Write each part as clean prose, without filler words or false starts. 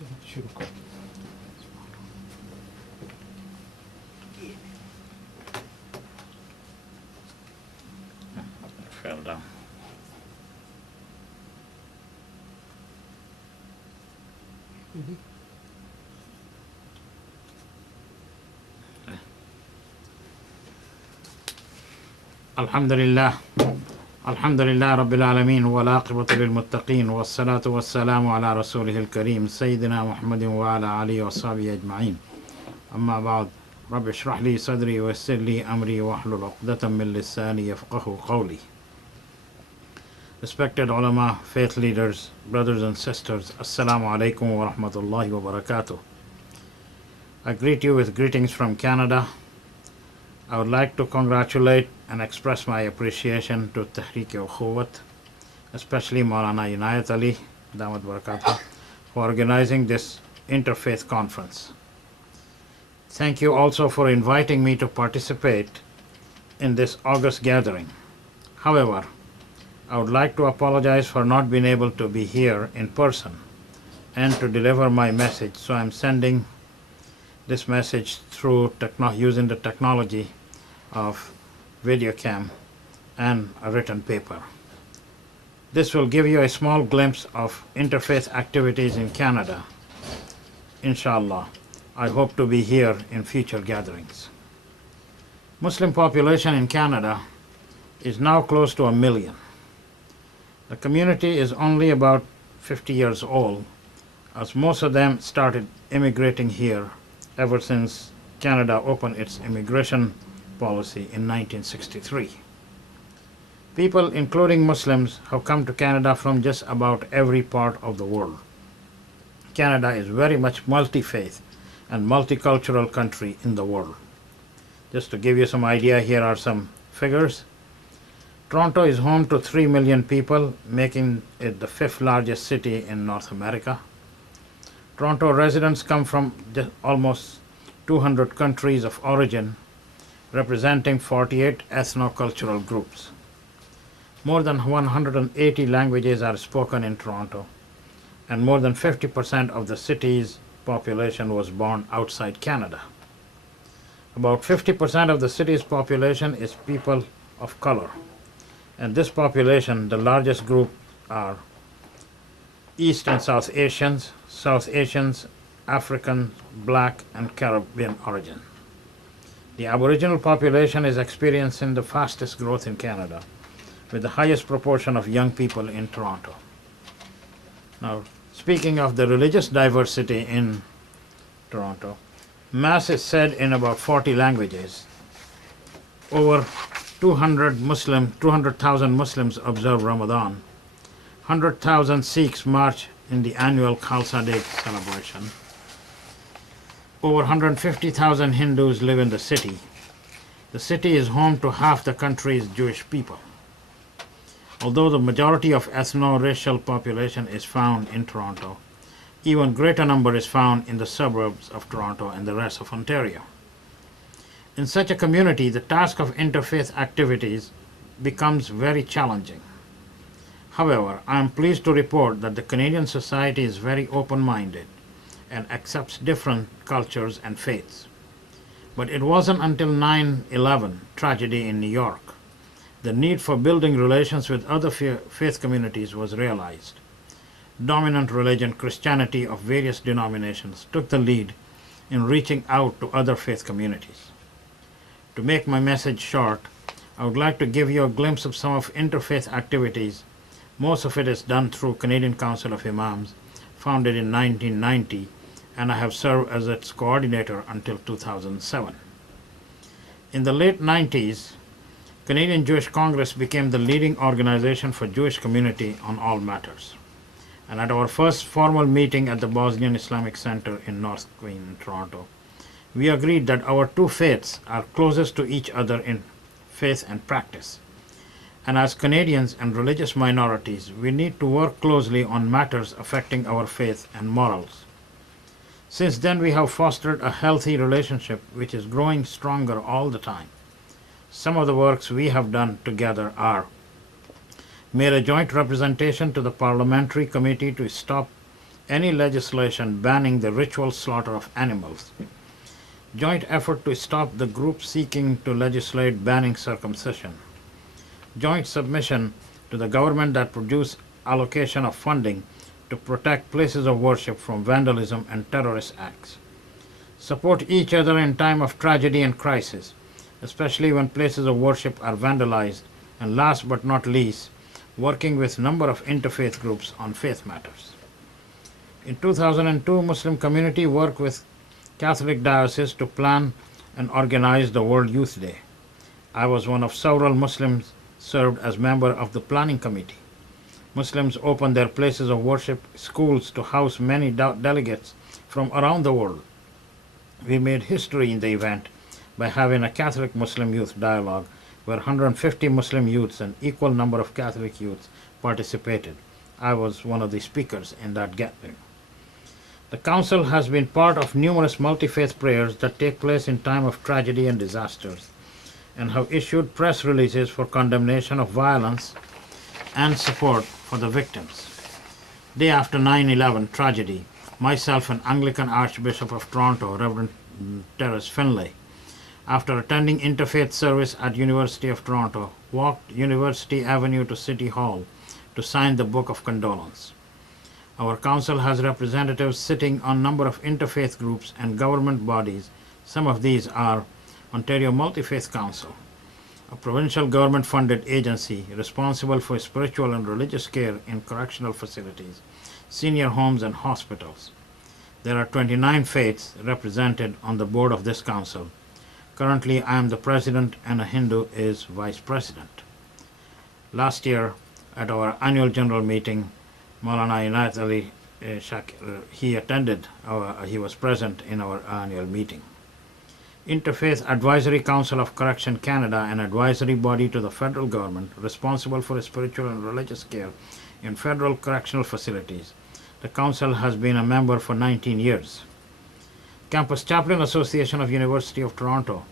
शुरू कर fell down. Alhamdulillah. Alhamdulillah Rabbil Alameen wal aqibatu lil muttaqeen was salatu was salamu ala rasulihil kareem Sayyidina Muhammadin wa ala alihi wa sahbihi ajma'een. Amma ba'd. Rabbi shrah li sadri wa yassir li amri wa hlul 'uqdatan min lisani yafqahu qawli. Respected ulama, faith leaders, brothers and sisters, Assalamu alaikum wa rahmatullahi wa barakatuh. I greet you with greetings from Canada. I would like to congratulate and express my appreciation to Tehrik-e-Akhuwat, especially Maulana Inayat Ali, Damat Barakatuh, for organizing this Interfaith conference. Thank you also for inviting me to participate in this August gathering. However, I would like to apologize for not being able to be here in person and to deliver my message, so I'm sending this message through using the technology of video cam and a written paper. This will give you a small glimpse of interfaith activities in Canada. Inshallah, I hope to be here in future gatherings. Muslim population in Canada is now close to 1 million. The community is only about 50 years old, as most of them started immigrating here ever since Canada opened its immigration policy in 1963. People, including Muslims, have come to Canada from just about every part of the world. Canada is very much multi-faith and multicultural country in the world. Just to give you some idea, here are some figures. Toronto is home to 3 million people, making it the 5th largest city in North America. Toronto residents come from almost 200 countries of origin, representing 48 ethno-cultural groups. More than 180 languages are spoken in Toronto, and more than 50% of the city's population was born outside Canada. About 50% of the city's population is people of color, and this population, the largest group, are East and South Asians, African, Black, and Caribbean origin. The Aboriginal population is experiencing the fastest growth in Canada, with the highest proportion of young people in Toronto. Now, speaking of the religious diversity in Toronto, Mass is said in about 40 languages. Over 200,000 Muslims observe Ramadan. 100,000 Sikhs march in the annual Khalsa Day celebration. Over 150,000 Hindus live in the city. The city is home to half the country's Jewish people. Although the majority of ethno-racial population is found in Toronto, even greater number is found in the suburbs of Toronto and the rest of Ontario. In such a community, the task of interfaith activities becomes very challenging. However, I am pleased to report that the Canadian society is very open-minded and accepts different cultures and faiths. But it wasn't until 9/11 tragedy in New York the need for building relations with other faith communities was realized. Dominant religion, Christianity of various denominations, took the lead in reaching out to other faith communities. To make my message short, I would like to give you a glimpse of some of interfaith activities. Most of it is done through Canadian Council of Imams, founded in 1990, and I have served as its coordinator until 2007. In the late 90s, Canadian Jewish Congress became the leading organization for Jewish community on all matters. And at our first formal meeting at the Bosnian Islamic Center in North Queen, Toronto, we agreed that our two faiths are closest to each other in faith and practice. And as Canadians and religious minorities, we need to work closely on matters affecting our faith and morals. Since then, we have fostered a healthy relationship which is growing stronger all the time. Some of the works we have done together are made a joint representation to the Parliamentary Committee to Stop any legislation banning the ritual slaughter of animals. Joint effort to stop the group seeking to legislate banning circumcision. Joint submission to the government that produce allocation of funding to protect places of worship from vandalism and terrorist acts. Support each other in time of tragedy and crisis, especially when places of worship are vandalized, and last but not least, working with number of interfaith groups on faith matters. In 2002, Muslim community worked with Catholic diocese to plan and organize the World Youth Day. I was one of several Muslims served as member of the planning committee. Muslims opened their places of worship, schools, to house many delegates from around the world. We made history in the event by having a Catholic Muslim youth dialogue where 150 Muslim youths and equal number of Catholic youths participated. I was one of the speakers in that gathering. The Council has been part of numerous multi-faith prayers that take place in time of tragedy and disasters, and have issued press releases for condemnation of violence and support for the victims. Day after 9/11 tragedy, myself and Anglican Archbishop of Toronto, Reverend Terence Finlay, after attending interfaith service at University of Toronto, walked University Avenue to City Hall to sign the Book of Condolence. Our council has representatives sitting on a number of interfaith groups and government bodies. Some of these are Ontario Multi-Faith Council, a provincial government-funded agency responsible for spiritual and religious care in correctional facilities, senior homes, and hospitals. There are 29 faiths represented on the board of this council. Currently, I am the president and a Hindu is vice president. Last year, at our annual general meeting, Maulana Inayat Ali Shakir, he was present in our annual meeting. Interfaith Advisory Council of Correction Canada, an advisory body to the federal government responsible for spiritual and religious care in federal correctional facilities. The council has been a member for 19 years. Campus Chaplain Association of University of Toronto,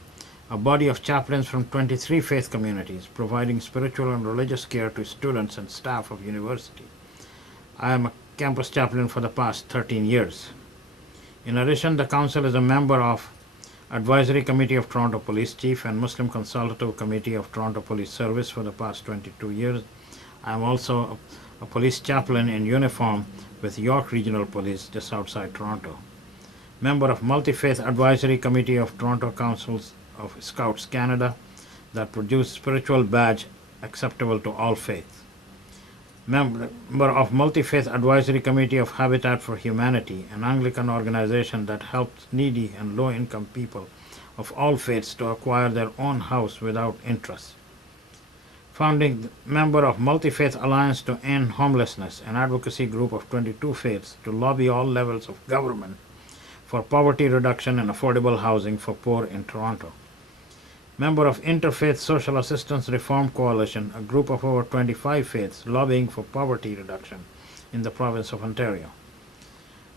a body of chaplains from 23 faith communities providing spiritual and religious care to students and staff of university. I am a campus chaplain for the past 13 years. In addition, the council is a member of Advisory Committee of Toronto Police Chief and Muslim Consultative Committee of Toronto Police Service for the past 22 years. I am also a police chaplain in uniform with York Regional Police just outside Toronto. Member of Multi-Faith Advisory Committee of Toronto Councils of Scouts Canada that produce spiritual badge acceptable to all faiths. Member of Multi-Faith Advisory Committee of Habitat for Humanity, an Anglican organization that helps needy and low-income people of all faiths to acquire their own house without interest. Founding member of Multi-Faith Alliance to End Homelessness, an advocacy group of 22 faiths to lobby all levels of government for poverty reduction and affordable housing for poor in Toronto. Member of Interfaith Social Assistance Reform Coalition, a group of over 25 faiths lobbying for poverty reduction in the province of Ontario.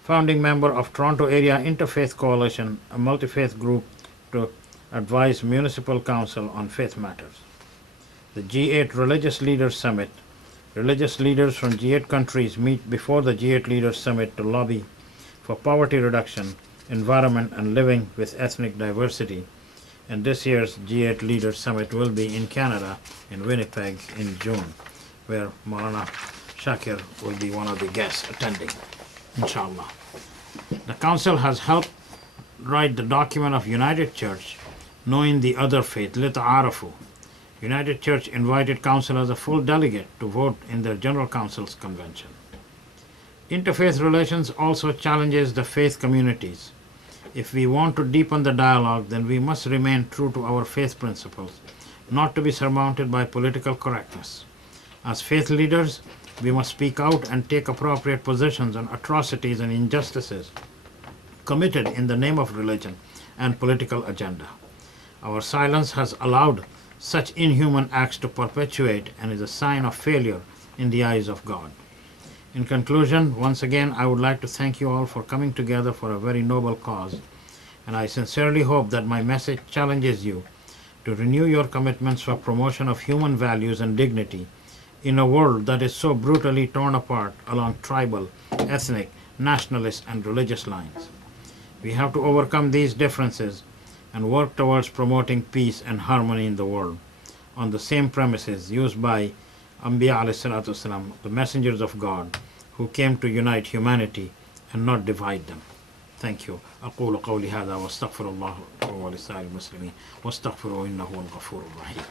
Founding member of Toronto Area Interfaith Coalition, a multi-faith group to advise Municipal Council on faith matters. The G8 Religious Leaders Summit. Religious leaders from G8 countries meet before the G8 Leaders Summit to lobby for poverty reduction, environment, and living with ethnic diversity. And this year's G8 Leaders Summit will be in Canada, in Winnipeg, in June, where Maulana Shakir will be one of the guests attending, inshallah. The Council has helped write the document of United Church, Knowing the Other Faith, Lita'arafu. United Church invited Council as a full delegate to vote in their General Council's convention. Interfaith relations also challenges the faith communities. If we want to deepen the dialogue, then we must remain true to our faith principles, not to be surmounted by political correctness. As faith leaders, we must speak out and take appropriate positions on atrocities and injustices committed in the name of religion and political agenda. Our silence has allowed such inhuman acts to perpetuate and is a sign of failure in the eyes of God. In conclusion, once again, I would like to thank you all for coming together for a very noble cause, and I sincerely hope that my message challenges you to renew your commitments for promotion of human values and dignity in a world that is so brutally torn apart along tribal, ethnic, nationalist, and religious lines. We have to overcome these differences and work towards promoting peace and harmony in the world on the same premises used by Anbiya alayhi salatu wasalam, the messengers of God, who came to unite humanity and not divide them. Thank you. أقول قولي هذا واستغفر الله ولسائر المسلمين واستغفروا إنه هو الغفور الرحيم.